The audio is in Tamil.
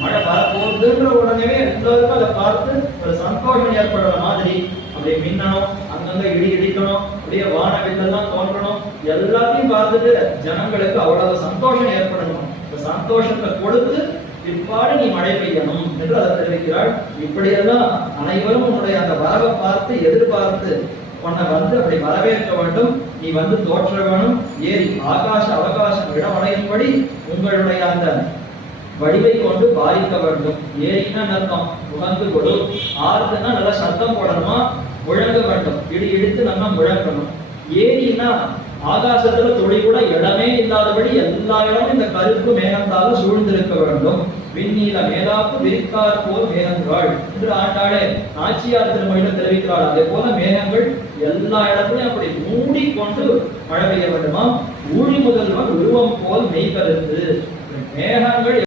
மழை வரப்போகுதுன்ற உடனே எல்லாருக்கும் அதை பார்த்து ஒரு சந்தோஷம் ஏற்படுற மாதிரி அப்படியே மின்னணும், அங்கங்க இடி இடிக்கணும், அப்படியே வானவில்லாம் தோன்றணும், எல்லாத்தையும் பார்த்துட்டு ஜனங்களுக்கு அவ்வளவு சந்தோஷம் ஏற்படணும். இந்த சந்தோஷத்தை கொடுத்து இவ்வாறு நீ மழை பெய்யணும் என்று அதை தெரிவிக்கிறாள். இப்படியெல்லாம் அனைவரும் உன்னுடைய அந்த வரவை பார்த்து எதிர்பார்த்து உன்னை வந்து அப்படி வரவேற்க வேண்டும். நீ வந்து தோற்ற வேணும். ஏறி ஆகாச அவகாசம் இடமடையும்படி உங்களுடைய அந்த வடிவை கொண்டு பாதிக்க வேண்டும். ஏரின்னா அர்த்தம் உகந்து கொடு, ஆறுதுன்னா நல்லா சத்தம் போடணுமா, முழங்க வேண்டும், இடி இடித்து நல்லா முழங்கணும். ஏரின்னா ஆகாசத்துல துளி கூட இடமே இல்லாதபடி எல்லா இடமும் இந்த கருப்பு மேகத்தால சூழ்ந்திருக்க வேண்டும். விண்ணீல மேலாப்பு விரித்தார் போல் மேகங்கள் என்று ஆண்டாளே நாச்சியார் திருமொழியில தெரிவிக்கிறாள். அதே போல மேகங்கள் எல்லா இடத்துலையும் அப்படி மூடிக்கொண்டு மழை பெய்ய வேண்டுமா. ஊழி முதல்வன் உருவம் போல் மெய் கருத்து மேகங்கள்